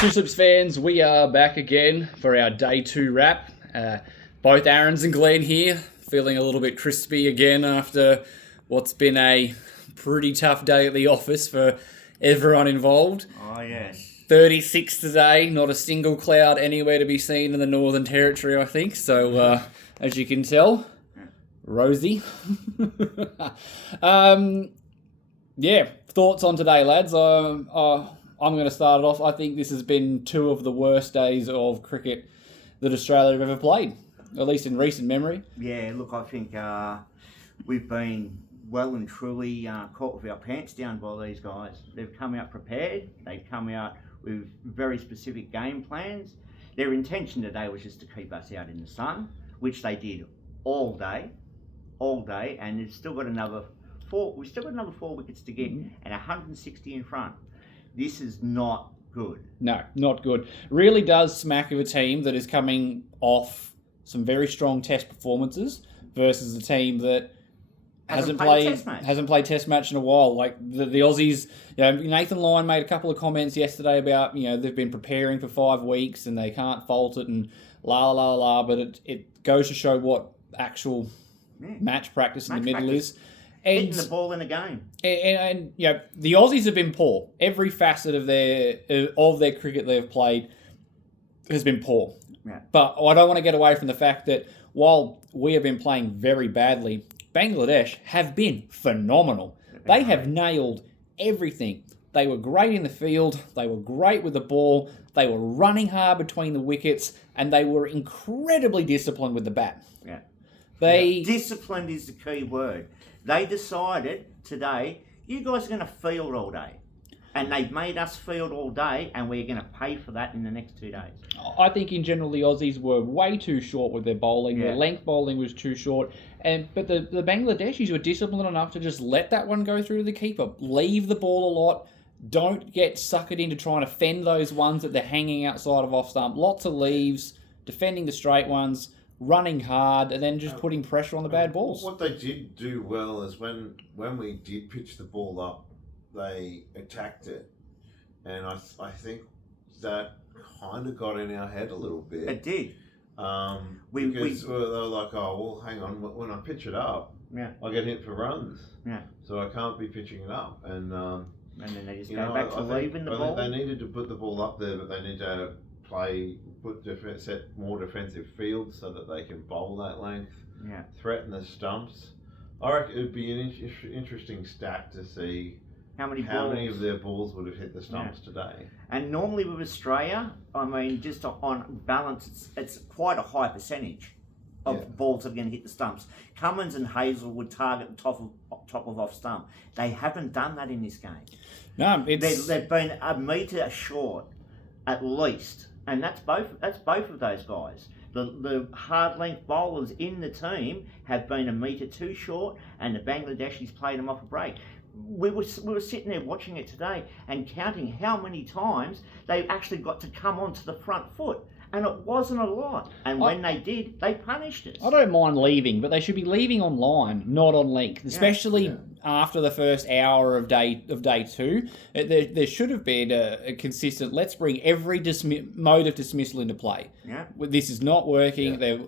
Two Slips fans, we are back again for our day 2 wrap. Both Aaron's and Glenn here, feeling a little bit crispy again after what's been a pretty tough day at the office for everyone involved. Oh, yes. 36 today, not a single cloud anywhere to be seen in the Northern Territory, I think. So, as you can tell, rosy. Thoughts on today, lads? I'm going to start it off. I think this has been 2 of the worst days of cricket that Australia have ever played, at least in recent memory. Yeah, look, I think we've been well and truly caught with our pants down by these guys. They've come out prepared. They've come out with very specific game plans. Their intention today was just to keep us out in the sun, which they did all day, and they've still got another 4. We've still got another 4 wickets to get, and 160 in front. This is not good. No, not good. Really does smack of a team that is coming off some very strong test performances versus a team that hasn't played test match in a while. Like the Aussies, Nathan Lyon made a couple of comments yesterday about, they've been preparing for 5 weeks and they can't fault it and but it goes to show what actual match practice in the middle is. And hitting the ball in a game. And the Aussies have been poor. Every facet of their cricket they've played has been poor. Yeah. But I don't want to get away from the fact that while we have been playing very badly, Bangladesh have been phenomenal. They have nailed everything. They were great in the field. They were great with the ball. They were running hard between the wickets, and they were incredibly disciplined with the bat. Yeah. Disciplined is the key word. They decided today, you guys are going to field all day. And they've made us field all day, and we're going to pay for that in the next 2 days. I think in general the Aussies were way too short with their bowling. Yeah. Their length bowling was too short. But the Bangladeshis were disciplined enough to just let that one go through to the keeper. Leave the ball a lot. Don't get suckered into trying to fend those ones that they're hanging outside of off stump. Lots of leaves, defending the straight ones, running hard, and then just putting pressure on the bad balls. What they did do well is when we did pitch the ball up, they attacked it. And I think that kind of got in our head a little bit. It did. Because they were like, oh, well, hang on, when I pitch it up, I get hit for runs. Yeah. So I can't be pitching it up. And then they just go back to leaving the ball. I think they needed to put the ball up there, but they need to set more defensive field so that they can bowl that length, threaten the stumps. I reckon it would be an interesting stat to see how many of their balls would have hit the stumps today. And normally with Australia, just on balance, it's quite a high percentage of balls that are going to hit the stumps. Cummins and Hazel would target the top of off stump. They haven't done that in this game. No, they've been a metre short at least. And that's both of those guys. The hard length bowlers in the team have been a metre too short, and the Bangladeshis played them off a break. We were sitting there watching it today and counting how many times they actually got to come onto the front foot. And it wasn't a lot. And when they did, they punished us. I don't mind leaving, but they should be leaving on line, not on length. Especially after the first hour of day 2. There should have been a consistent, let's bring every mode of dismissal into play. Yeah. This is not working. Yeah.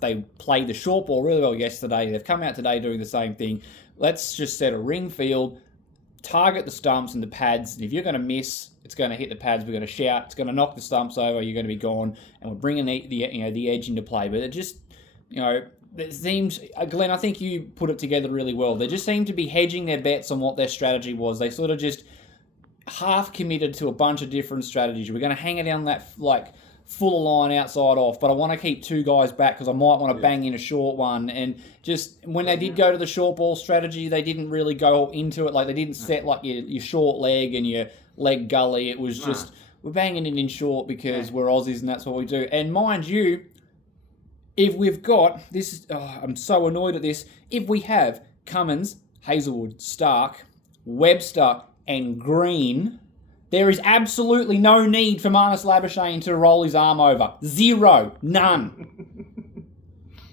They played the short ball really well yesterday. They've come out today doing the same thing. Let's just set a ring field, target the stumps and the pads, and if you're going to miss, it's going to hit the pads. We're going to shout. It's going to knock the stumps over. You're going to be gone, and we're bringing the edge into play. But it just, it seems, Glenn, I think you put it together really well. They just seem to be hedging their bets on what their strategy was. They sort of just half committed to a bunch of different strategies. We're going to hang it down that full of line outside off, but I want to keep 2 guys back because I might want to bang in a short one. And just when they did go to the short ball strategy, they didn't really go into it. Like they didn't set your short leg and your leg gully. It was just we're banging it in short because we're Aussies and that's what we do. And mind you, if we've got this, I'm so annoyed at this. If we have Cummins, Hazelwood, Stark, Webster, and Green, there is absolutely no need for Marnus Labuschagne to roll his arm over. Zero. None.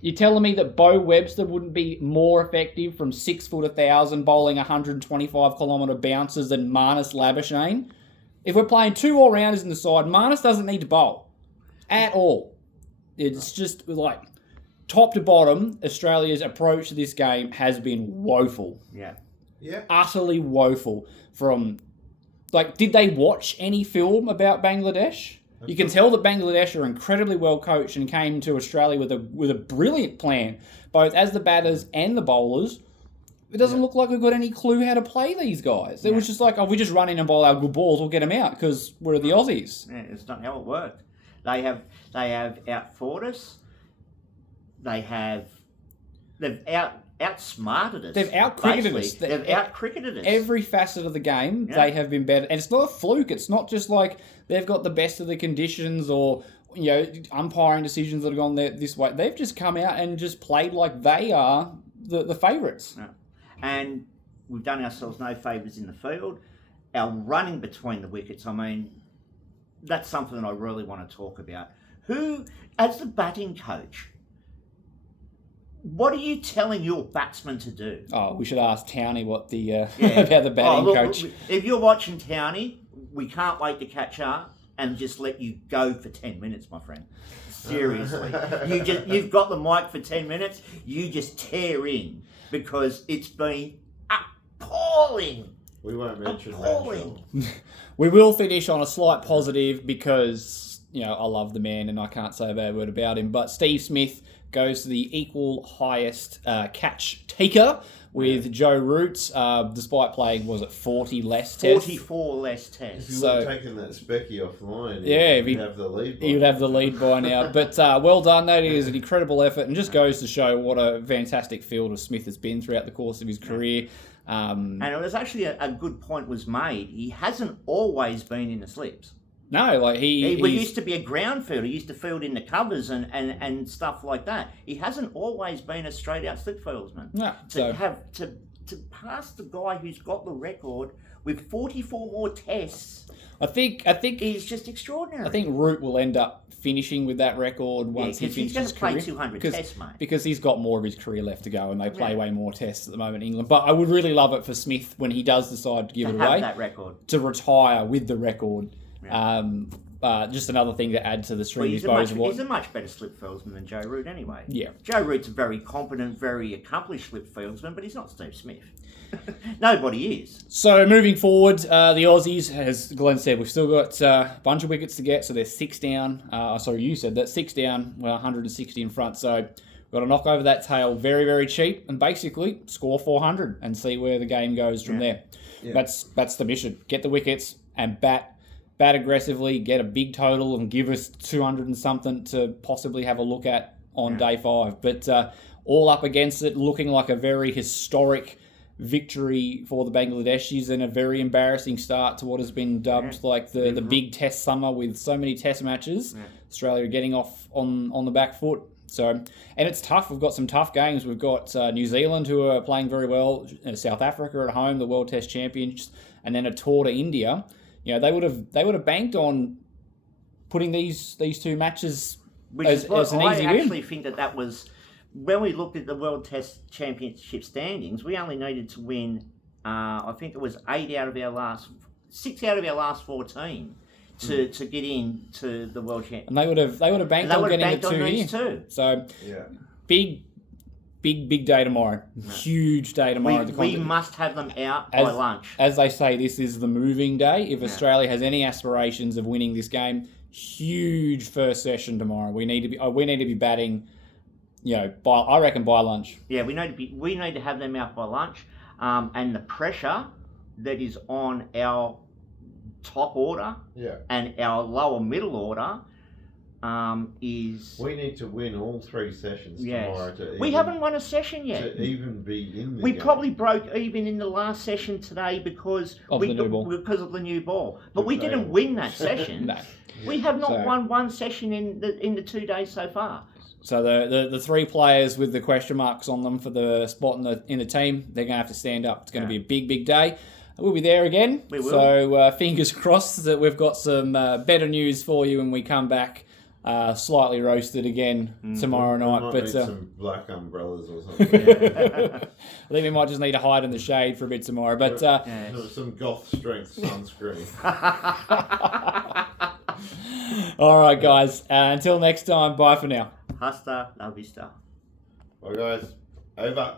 You're telling me that Bo Webster wouldn't be more effective from 6 foot 1,000 bowling 125 kilometre bounces than Marnus Labuschagne? If we're playing 2 all-rounders in the side, Marnus doesn't need to bowl at all. It's just like top to bottom, Australia's approach to this game has been woeful. Yeah. Yeah. Utterly woeful. From, like, did they watch any film about Bangladesh? You can tell that Bangladesh are incredibly well coached and came to Australia with a brilliant plan, both as the batters and the bowlers. It doesn't look like we've got any clue how to play these guys. It was just like, we just run in and bowl our good balls, we'll get them out because we're the Aussies. Yeah, it's not how it worked. They have outfought us. They've outsmarted us. They've out-cricketed us. They've out-cricketed us. Every facet of the game, they have been better. And it's not a fluke. It's not just like they've got the best of the conditions or, umpiring decisions that have gone this way. They've just come out and just played like they are the favourites. Yeah. And we've done ourselves no favours in the field. Our running between the wickets, I mean, that's something that I really want to talk about. Who, as the batting coach, what are you telling your batsmen to do? Oh, we should ask Townie what the about the batting coach. If you're watching Townie, we can't wait to catch up and just let you go for 10 minutes, my friend. Seriously. You've got the mic for 10 minutes, you just tear in because it's been appalling. We won't mention Appalling. We will finish on a slight positive because, I love the man and I can't say a bad word about him. But Steve Smith goes to the equal highest catch taker with Joe Root, despite playing, 40 less tests? 44 less tests. If you would have taken that Specky offline, you'd have the lead. You'd have the lead by now. But well done. That is an incredible effort and just goes to show what a fantastic fielder Smith has been throughout the course of his career. And it was actually a good point was made. He hasn't always been in the slips. No, like he used to be a ground fielder. He used to field in the covers and stuff like that. He hasn't always been a straight out slip fieldsman. No, to pass the guy who's got the record with 44 more tests. I think he's just extraordinary. I think Root will end up finishing with that record once he finishes his career. He's going to play 200 tests, mate. Because he's got more of his career left to go, and they play way more tests at the moment in England. But I would really love it for Smith when he does decide to give it away, that record, to retire with the record. Yeah. Just another thing to add to the string he's a much better slip fieldsman than Joe Root anyway. Yeah. Joe Root's a very competent, very accomplished slip fieldsman, but he's not Steve Smith. Nobody is. So moving forward, the Aussies, as Glenn said, we've still got a bunch of wickets to get, so they're 6 down. Sorry, you said that, 6 down, 160 in front. So we've got to knock over that tail very, very cheap and basically score 400 and see where the game goes from there. Yeah. That's the mission. Get the wickets and bat aggressively, get a big total and give us 200 and something to possibly have a look at on day 5. But all up against it, looking like a very historic victory for the Bangladeshis and a very embarrassing start to what has been dubbed like the big test summer with so many test matches. Yeah. Australia getting off on the back foot. So, and it's tough. We've got some tough games. We've got New Zealand, who are playing very well, South Africa at home, the World Test Champions, and then a tour to India. They would have banked on putting these 2 matches as an easy win. I actually think that was, when we looked at the World Test Championship standings, we only needed to win, I think it was 6 out of our last 14 to get into the World Championship. And they would have banked on getting the 2 here. So big day tomorrow. No. Huge day tomorrow. We must have them out by lunch. As they say, this is the moving day. If Australia has any aspirations of winning this game, huge first session tomorrow. We need to be batting, I reckon by lunch. Yeah, we need to have them out by lunch. And the pressure that is on our top order and our lower middle order is... We need to win all 3 sessions tomorrow. We haven't won a session yet. To even be in the We game. Probably broke even in the last session today because of the new ball. But we didn't win that session. No. We have not won one session in the 2 days so far. So the 3 players with the question marks on them for the spot in the team, they're going to have to stand up. It's going to be a big day. We'll be there again. We will. So fingers crossed that we've got some better news for you when we come back slightly roasted again tomorrow night. Might But need some black umbrellas or something. I think we might just need to hide in the shade for a bit tomorrow. But Some goth strength sunscreen. all right, guys. Until next time, bye for now. Hasta la vista. Bye, guys. Over.